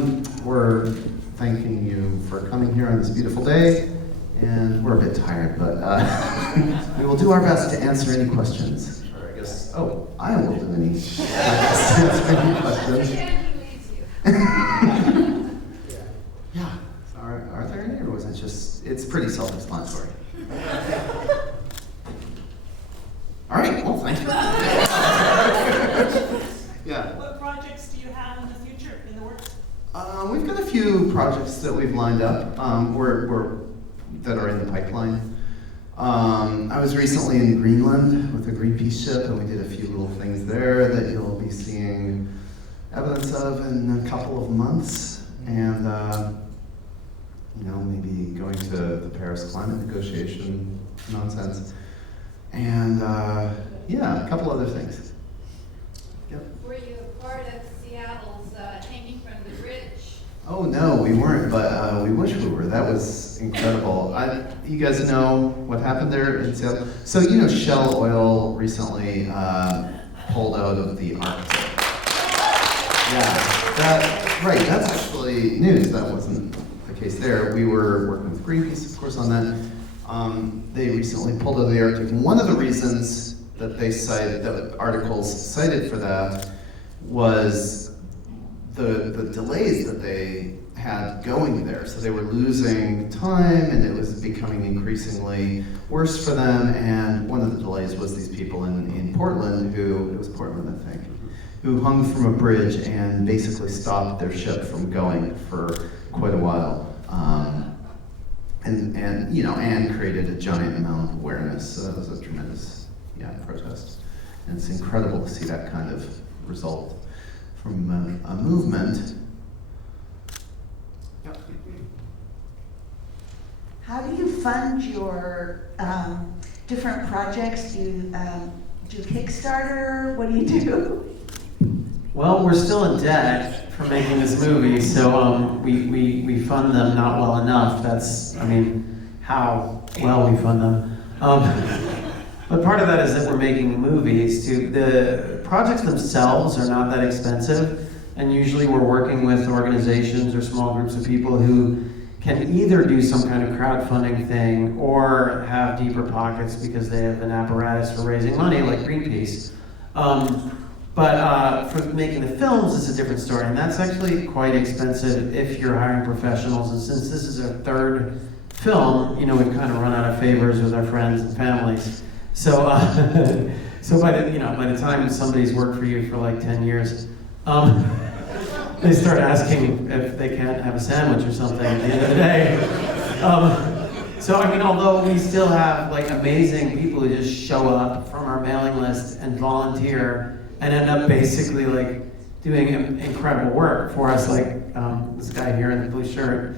We're thanking you for coming here on this beautiful day, and we're a bit tired, but we will do our best to answer any questions. Or I guess, I will do any best to answer any questions. Yeah. Are there any, or was it just? It's pretty self-explanatory. All right. Well, thank you. Yeah. What projects do you have in the future, in the works? We've got a few projects that we've lined up that are in the pipeline. I was recently in Greenland with a Greenpeace ship, and we did a few little things there that you'll be seeing evidence of in a couple of months. And maybe going to the Paris climate negotiation nonsense. And a couple other things. Yep. Were you a part of Seattle's hanging from the bridge? Oh no, we weren't, but we wish we were. That was incredible. You guys know what happened there in Seattle? So Shell Oil recently pulled out of the Arctic. Yeah, right, that's actually news. That wasn't the case there. We were working with Greenpeace, of course, on that. They recently pulled out of the Arctic. One of the reasons that they cited, that articles cited for that, was the delays that they had going there. So they were losing time, and it was becoming increasingly worse for them. And one of the delays was these people in Portland it was Portland, I think, who hung from a bridge and basically stopped their ship from going for quite a while. And created a giant amount of awareness. So that was a tremendous protest. And it's incredible to see that kind of result from a movement. Yep. How do you fund your different projects? Do you do Kickstarter? What do you do? Well, we're still in debt for making this movie, so we fund them not well enough. How well we fund them. But part of that is that we're making movies too. The projects themselves are not that expensive, and usually we're working with organizations or small groups of people who can either do some kind of crowdfunding thing or have deeper pockets because they have an apparatus for raising money, like Greenpeace. But for making the films, it's a different story, and that's actually quite expensive if you're hiring professionals. And since this is our third film, we've kind of run out of favors with our friends and families. So, by the time somebody's worked for you for like 10 years, they start asking if they can't have a sandwich or something at the end of the day. Although we still have like amazing people who just show up from our mailing list and volunteer and end up basically like doing incredible work for us, like this guy here in the blue shirt,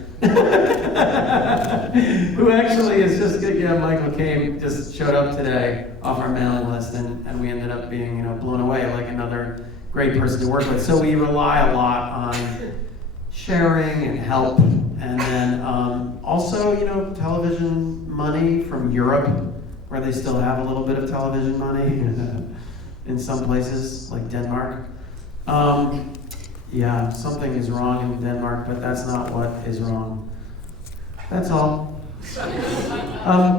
who actually is just good. Michael came, just showed up today off our mailing list, and we ended up being blown away, like another great person to work with. So we rely a lot on sharing and help, and then also television money from Europe, where they still have a little bit of television money in some places, like Denmark. Something is wrong in Denmark, but that's not what is wrong. That's all.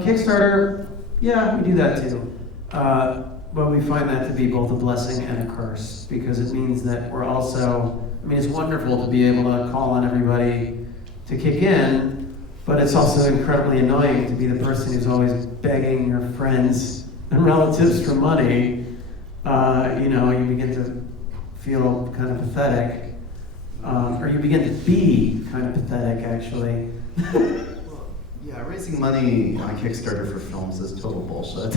Kickstarter, we do that too. But we find that to be both a blessing and a curse, because it means that we're also, it's wonderful to be able to call on everybody to kick in, but it's also incredibly annoying to be the person who's always begging your friends and relatives for money. You begin to feel kind of pathetic, or you begin to be kind of pathetic, actually. Raising money on Kickstarter for films is total bullshit.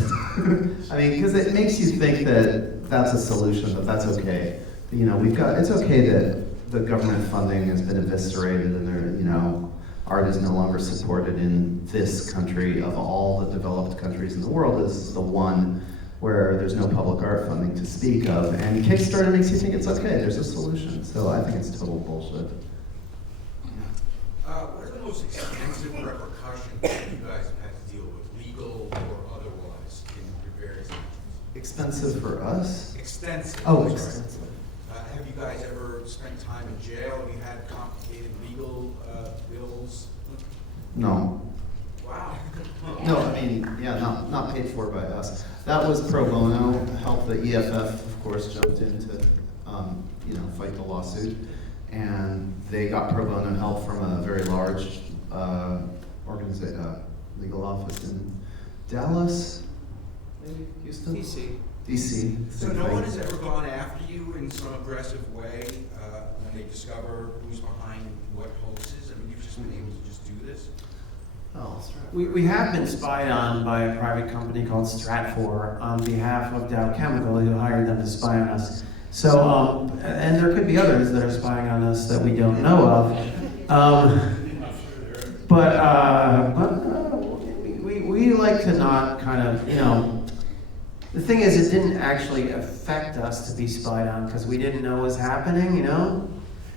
Because it makes you think that that's a solution, that's okay. It's okay that the government funding has been eviscerated and art is no longer supported in this country. Of all the developed countries in the world, this is the one where there's no public art funding to speak of, and Kickstarter makes you think it's okay, there's a solution. So I think it's total bullshit. What are the most expensive repercussions that you guys have had to deal with, legal or otherwise, in your various countries? Expensive for us? Extensive. Oh, sorry. extensive. Have you guys ever spent time in jail? Have you had bills? No. Wow. No, I mean, yeah, not paid for by us. That was pro bono help. The EFF, of course, jumped in to, fight the lawsuit. And they got pro bono help from a very large legal office in Dallas, maybe Houston? DC. So no one has ever gone after you in some aggressive way when they discover who's behind what hoaxes? I mean, you've just been able to just do this? Oh, We have been spied on by a private company called Stratfor on behalf of Dow Chemical, who hired them to spy on us. So, and there could be others that are spying on us that we don't know of. We like to not kind of, the thing is, it didn't actually affect us to be spied on because we didn't know what was happening,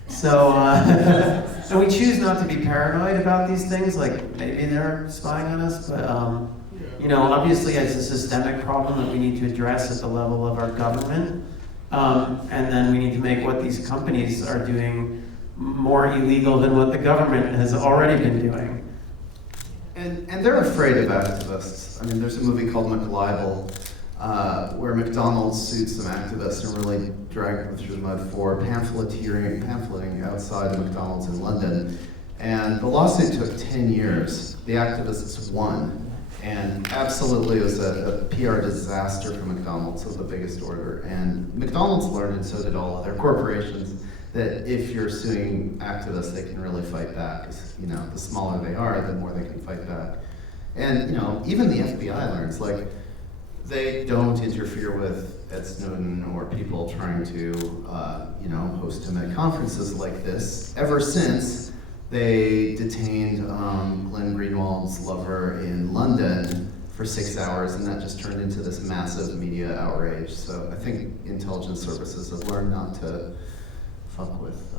So, and we choose not to be paranoid about these things, like maybe they're spying on us, but, obviously it's a systemic problem that we need to address at the level of our government. And then we need to make what these companies are doing more illegal than what the government has already been doing. And they're afraid of activists. I mean, there's a movie called McLibel, where McDonald's sued some activists and really dragged them through the mud for pamphleting outside of McDonald's in London. And the lawsuit took 10 years. The activists won. And absolutely it was a PR disaster for McDonald's of the biggest order. And McDonald's learned, and so did all other corporations, that if you're suing activists, they can really fight back. Because, the smaller they are, the more they can fight back. And, even the FBI learns, like, they don't interfere with Ed Snowden or people trying to, host him at conferences like this, ever since they detained Glenn Greenwald's lover in London for 6 hours, and that just turned into this massive media outrage. So I think intelligence services have learned not to fuck with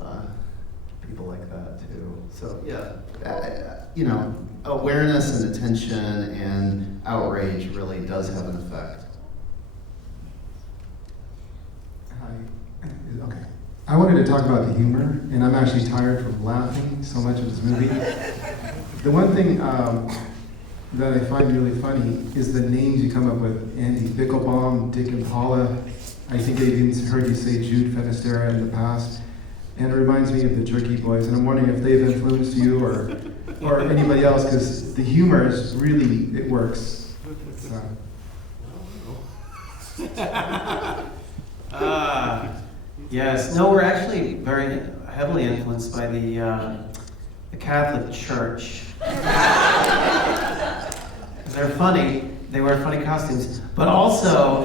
people like that too. So yeah, awareness and attention and outrage really does have an effect. Hi. Okay. I wanted to talk about the humor, and I'm actually tired from laughing so much at this movie. The one thing that I find really funny is the names you come up with: Andy Bickelbaum, Dick and Paula. I think they've even heard you say Jude Finisterra in the past. And it reminds me of the Jerky Boys, and I'm wondering if they've influenced you or anybody else, because the humor is really, it works. So. Yes. No, we're actually very heavily influenced by the Catholic Church. They're funny. They wear funny costumes, but also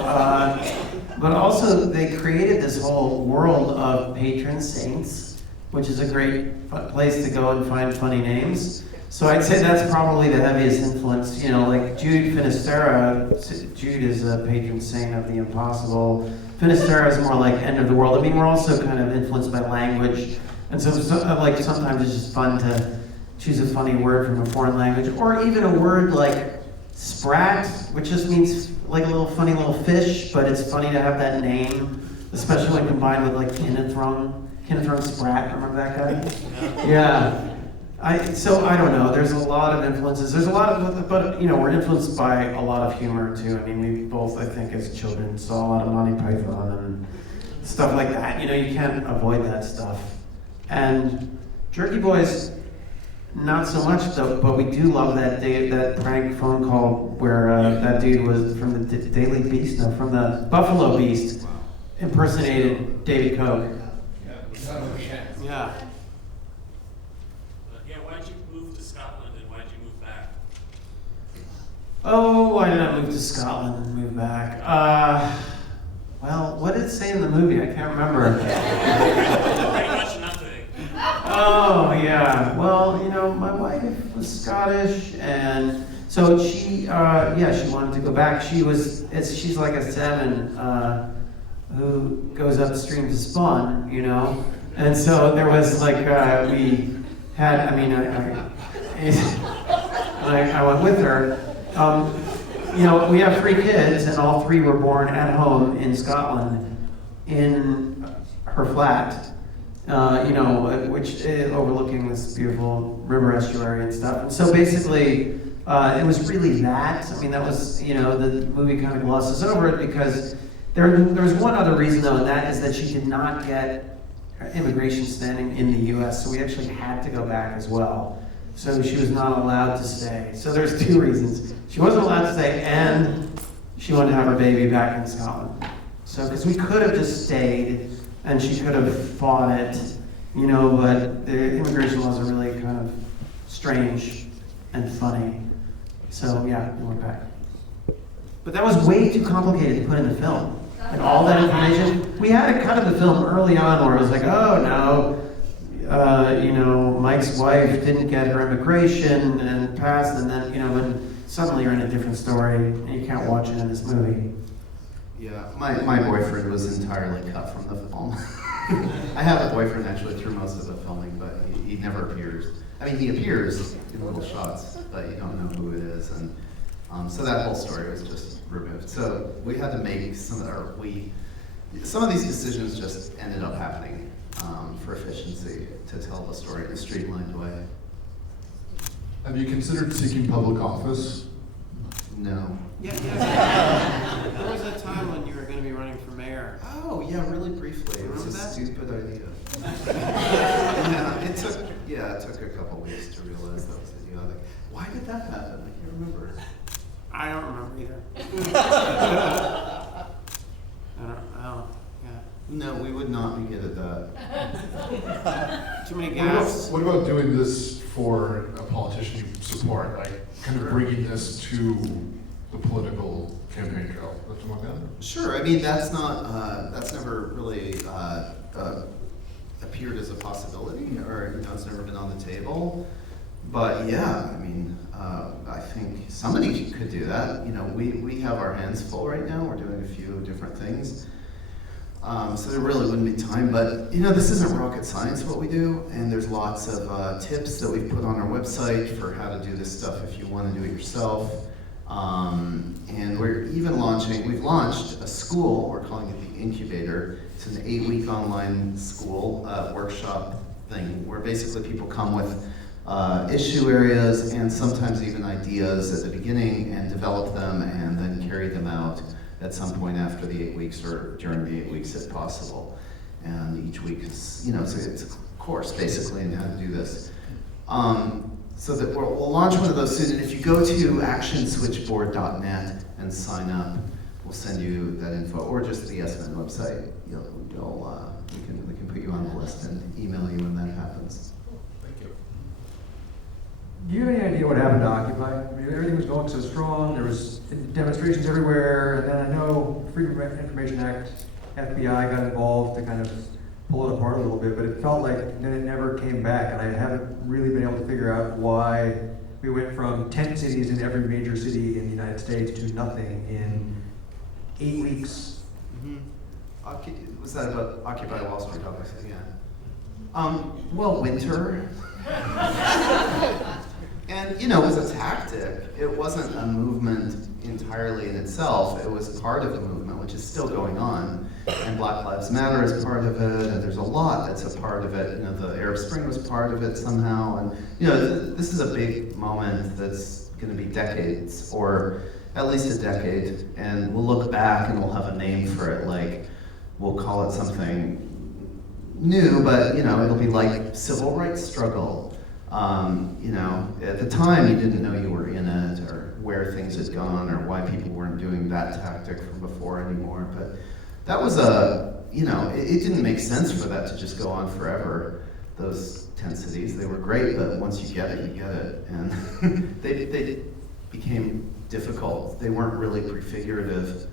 they created this whole world of patron saints, which is a great place to go and find funny names. So I'd say that's probably the heaviest influence. Like Jude Finisterra. Jude is a patron saint of the impossible. Finisterra is more like end of the world. I mean, we're also kind of influenced by language, and so like sometimes it's just fun to choose a funny word from a foreign language, or even a word like sprat, which just means like a little funny little fish, but it's funny to have that name, especially when combined with like Kenneth Rung Sprat. Remember that guy? Yeah. So I don't know. There's a lot of influences. There's a lot of, but we're influenced by a lot of humor too. I mean, we both, I think, as children, saw a lot of Monty Python and stuff like that. You can't avoid that stuff. And Jerky Boys, not so much though. But we do love that prank phone call where that dude was from the Daily Beast, no, from the Buffalo Beast, impersonated Davy Koch. Yeah. Why'd you move to Scotland and why'd you move back? Oh, why did I move to Scotland and move back? Well, what did it say in the movie? I can't remember. Pretty much nothing. Oh, yeah. Well, my wife was Scottish, and so she wanted to go back. She's like a salmon who goes upstream to spawn, And so there was like, I went with her. We have 3 kids, and all 3 were born at home in Scotland, in her flat. which overlooking this beautiful river estuary and stuff. And so basically, it was really that. I mean, that was, the movie kind of glosses over it because there's one other reason though, and that is that she did not get immigration standing in the U.S., so we actually had to go back as well. So she was not allowed to stay. So there's two reasons. She wasn't allowed to stay, and she wanted to have her baby back in Scotland. So, because we could have just stayed, and she could have fought it, but the immigration laws are really kind of strange and funny. So yeah, we went back. But that was way too complicated to put in the film. Like all that information. We had it kind of the film early on where it was like, oh no, Mike's wife didn't get her immigration and passed, and then, when suddenly you're in a different story and you can't watch it in this movie. Yeah, my boyfriend was entirely cut from the film. I have a boyfriend actually through most of the filming, but he never appears. I mean, he appears in little shots, but you don't know who it is, and so that whole story was just removed. So we had to make some of these decisions just ended up happening for efficiency to tell the story in a streamlined way. Have you considered seeking public office? No. Yeah. There was a time when you were going to be running for mayor. Oh yeah, really briefly. It was a Remember that? stupid idea. It took a couple weeks to realize that was idiotic. Why did that happen? I can't remember. I don't remember either. Yeah. No, we would not be good at that. Too many What about, gaps. what about doing this for a politician you support, like kind of bringing this to the political campaign trail, something like that? Sure. I mean, that's never really appeared as a possibility, or it's never been on the table. But yeah, I mean, I think somebody could do that. We have our hands full right now. We're doing a few different things. So there really wouldn't be time, but this isn't rocket science what we do, and there's lots of tips that we've put on our website for how to do this stuff if you want to do it yourself. And we've launched a school, we're calling it the Incubator. It's an 8-week online school workshop thing where basically people come with issue areas and sometimes even ideas at the beginning and develop them and then carry them out at some point after the 8 weeks or during the 8 weeks if possible. And each week is, it's a course basically in how to do this. So that we'll launch one of those soon, and if you go to actionswitchboard.net and sign up, we'll send you that info, or just the Yes Men website. We can put you on the list and email you when that happens. Thank you. Do you have any idea what happened to Occupy? I mean, everything was going so strong, there was demonstrations everywhere, and then I know Freedom of Information Act, FBI got involved to kind of pull it apart a little bit, but it felt like then it never came back, and I haven't really been able to figure out why we went from 10 cities in every major city in the United States to nothing in 8 weeks. Mm-hmm. Was that about Occupy Wall Street, obviously? Yeah. Well, winter. And it was a tactic. It wasn't a movement entirely in itself. It was part of the movement, which is still going on. And Black Lives Matter is part of it, and there's a lot that's a part of it. The Arab Spring was part of it somehow. And this is a big moment that's going to be decades, or at least a decade. And we'll look back and we'll have a name for it, like we'll call it something new, but it'll be like civil rights struggle. At the time you didn't know you were in it, or where things had gone, or why people weren't doing that tactic from before anymore. But that was it didn't make sense for that to just go on forever. Those 10 cities, they were great, but once you get it, you get it. And they became difficult. They weren't really prefigurative.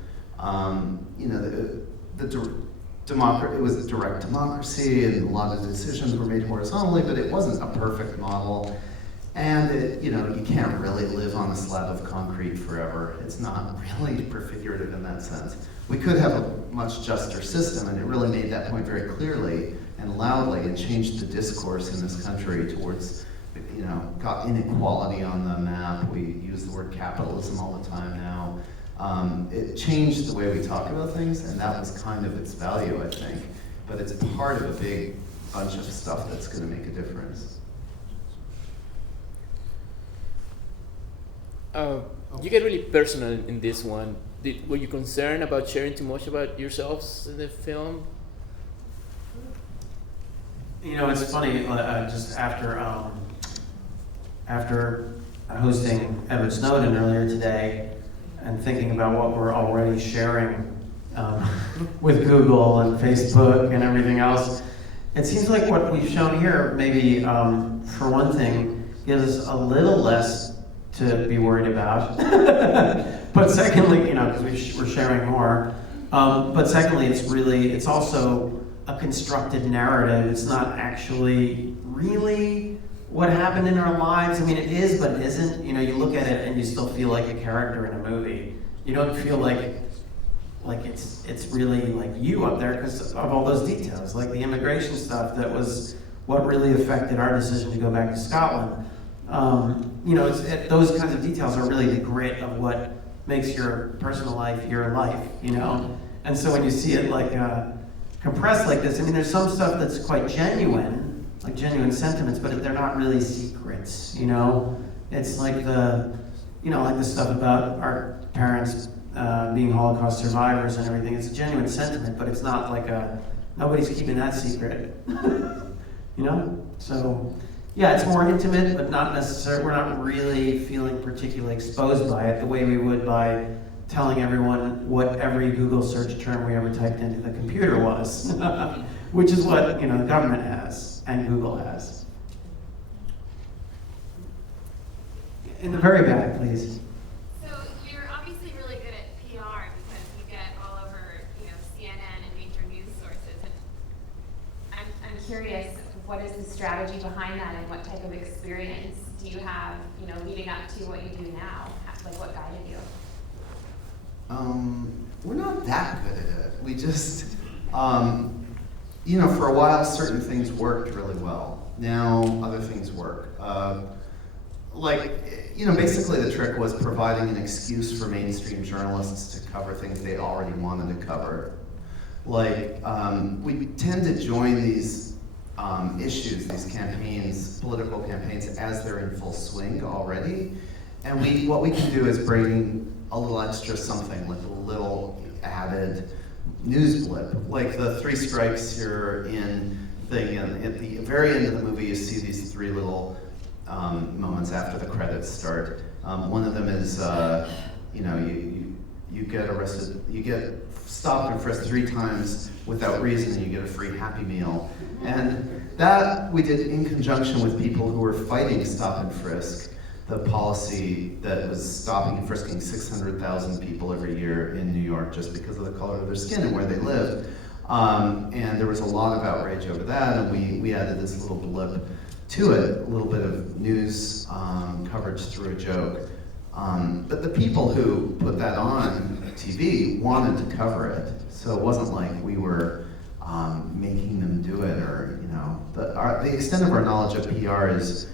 It was a direct democracy, and a lot of the decisions were made horizontally, but it wasn't a perfect model. And you can't really live on a slab of concrete forever. It's not really prefigurative in that sense. We could have a much juster system, and it really made that point very clearly and loudly, and changed the discourse in this country towards, got inequality on the map. We use the word capitalism all the time now. It changed the way we talk about things, and that was kind of its value, I think. But it's part of a big bunch of stuff that's going to make a difference. You get really personal in this one. Were you concerned about sharing too much about yourselves in the film? You know, it's funny, just after hosting Edward Snowden earlier today and thinking about what we're already sharing with Google and Facebook and everything else, it seems like what we've shown here maybe, for one thing, gives us a little less to be worried about. But secondly, you know, because we're sharing more. But secondly, it's also a constructed narrative. It's not actually really what happened in our lives. I mean, it is, but it isn't. You know, you look at it and you still feel like a character in a movie. You don't feel like it's really like you up there because of all those details, like the immigration stuff that was what really affected our decision to go back to Scotland. You know, those kinds of details are really the grit of what makes your personal life your life, you know? And so when you see it like compressed like this, I mean, there's some stuff that's quite genuine, like genuine sentiments, but they're not really secrets, you know? It's like like the stuff about our parents being Holocaust survivors and everything. It's a genuine sentiment, but it's not like nobody's keeping that secret, you know? So, yeah, it's more intimate, but not necessarily, we're not really feeling particularly exposed by it the way we would by telling everyone what every Google search term we ever typed into the computer was, which is what, you know, the government has and Google has. In the very back, please. So you're obviously really good at PR because you get all over, CNN and major news sources. And I'm curious, what is the strategy behind that and what type of experience do you have, leading up to what you do now? Like what guided you? We're not that good at it. We just, for a while certain things worked really well. Now other things work. Basically the trick was providing an excuse for mainstream journalists to cover things they already wanted to cover. We tend to join these issues, these campaigns, political campaigns, as they're in full swing already. And what we can do is bring a little extra something, like a little added news blip. Like the three strikes you're in thing, and at the very end of the movie you see these three little moments after the credits start. One of them is, you get arrested, you get stopped and frisked 3 times without reason, and you get a free Happy Meal. And that we did in conjunction with people who were fighting stop and frisk, the policy that was stopping and frisking 600,000 people every year in New York just because of the color of their skin and where they lived. And there was a lot of outrage over that, and we added this little blip to it, a little bit of news coverage through a joke. But the people who put that on TV wanted to cover it, so it wasn't like we were making them do it, or the extent of our knowledge of PR is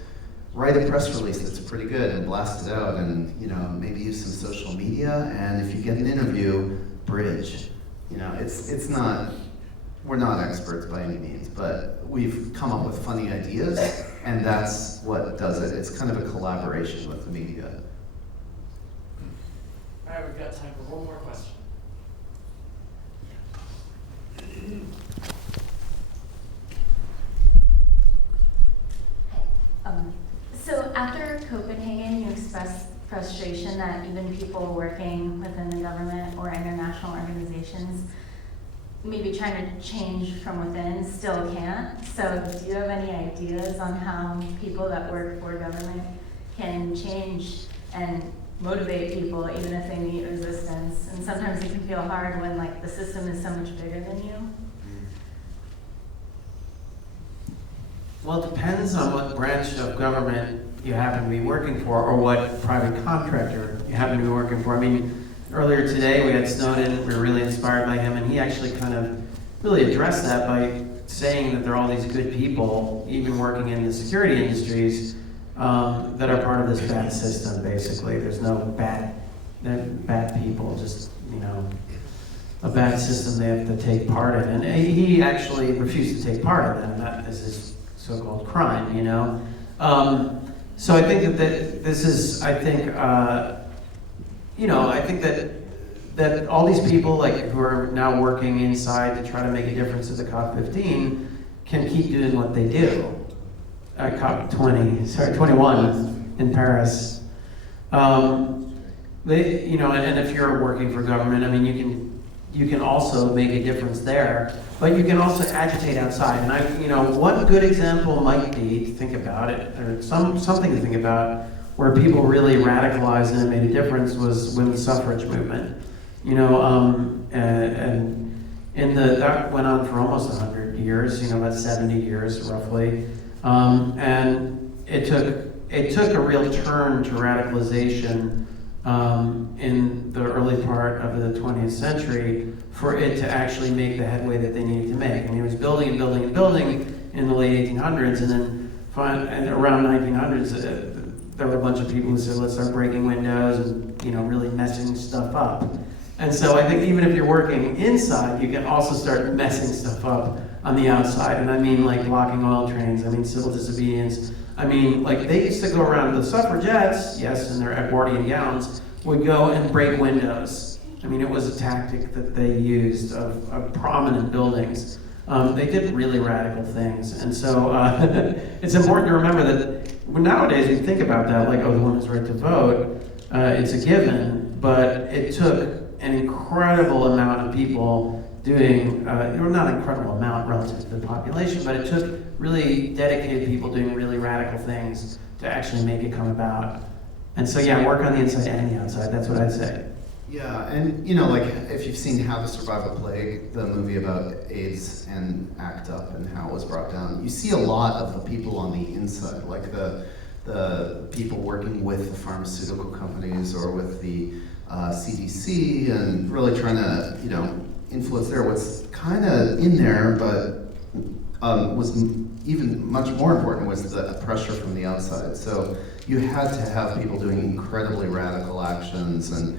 write a press release that's pretty good and blast it out, and maybe use some social media, and if you get an interview, bridge. It's not. We're not experts by any means, but we've come up with funny ideas, and that's what does it. It's kind of a collaboration with the media. All right, we've got time for one more question. So after Copenhagen, you expressed frustration that even people working within the government or international organizations, maybe trying to change from within, still can't. So do you have any ideas on how people that work for government can change and motivate people even if they meet resistance? And sometimes it can feel hard when the system is so much bigger than you. Well, it depends on what branch of government you happen to be working for, or what private contractor you happen to be working for. I mean, earlier today we had Snowden, we were really inspired by him, and he actually kind of really addressed that by saying that there are all these good people, even working in the security industries, that are part of this bad system, basically. There's no bad people, just, a bad system they have to take part in. And he actually refused to take part in that, and that is his so-called crime, you know? So I think that this is, I think, you know, I think that all these people like who are now working inside to try to make a difference at the COP15 can keep doing what they do at COP21 in Paris. They, you know, and if you're working for government, I mean, you can also make a difference there, but you can also agitate outside. And you know, one good example might be to think about it, or something to think about, where people really radicalized and made a difference was women's suffrage movement. You know, and that went on for almost 100 years. You know, about 70 years roughly, and it took a real turn to radicalization in the early part of the 20th century for it to actually make the headway that they needed to make. I mean, it was building and building and building in the late 1800s, and then around 1900s, there were a bunch of people who said, let's start breaking windows and, you know, really messing stuff up. And so I think even if you're working inside, you can also start messing stuff up on the outside. And I mean like blocking oil trains, I mean civil disobedience. I mean, like they used to go around, the suffragettes, yes, in their Edwardian gowns, would go and break windows. I mean, it was a tactic that they used of prominent buildings. They did really radical things. And so it's important to remember that nowadays we think about that, like, oh, the woman's right to vote, it's a given, but it took an incredible amount of people doing, not an incredible amount relative to the population, but it took really dedicated people doing really radical things to actually make it come about. And so, yeah, work on the inside and the outside, that's what I'd say. Yeah, and you know, like if you've seen How to Survive a Plague, the movie about AIDS and ACT UP and how it was brought down, you see a lot of the people on the inside, like the people working with the pharmaceutical companies or with the CDC and really trying to, you know, influence there. What's kind of in there, but was even much more important was the pressure from the outside. So you had to have people doing incredibly radical actions and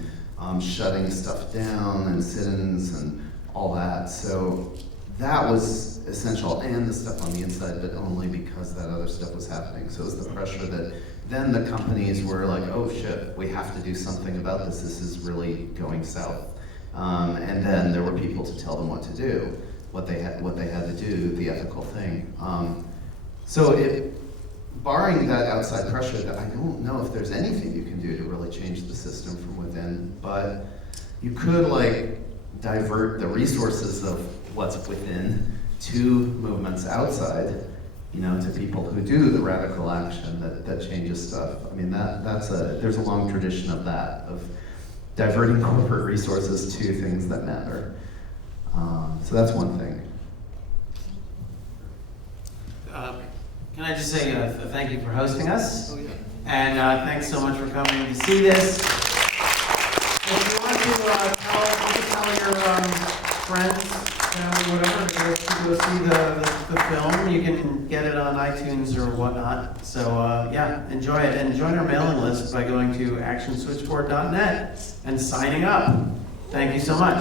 shutting stuff down and sit-ins and all that. So that was essential, and the stuff on the inside, but only because that other stuff was happening. So it was the pressure that then the companies were like, oh shit, we have to do something about this. This is really going south. And then there were people to tell them what to do, what they had to do, the ethical thing. Barring that outside pressure, that I don't know if there's anything you can do to really change the system from within, but you could like divert the resources of what's within to movements outside, you know, to people who do the radical action that changes stuff. I mean, there's a long tradition of that, of diverting corporate resources to things that matter. So that's one thing. Can I just say thank you for hosting us? Oh, yeah. And thanks so much for coming to see this. If you want to tell your friends, family, whatever, to go see the film, you can get it on iTunes or whatnot. So yeah, enjoy it. And join our mailing list by going to actionswitchboard.net and signing up. Thank you so much.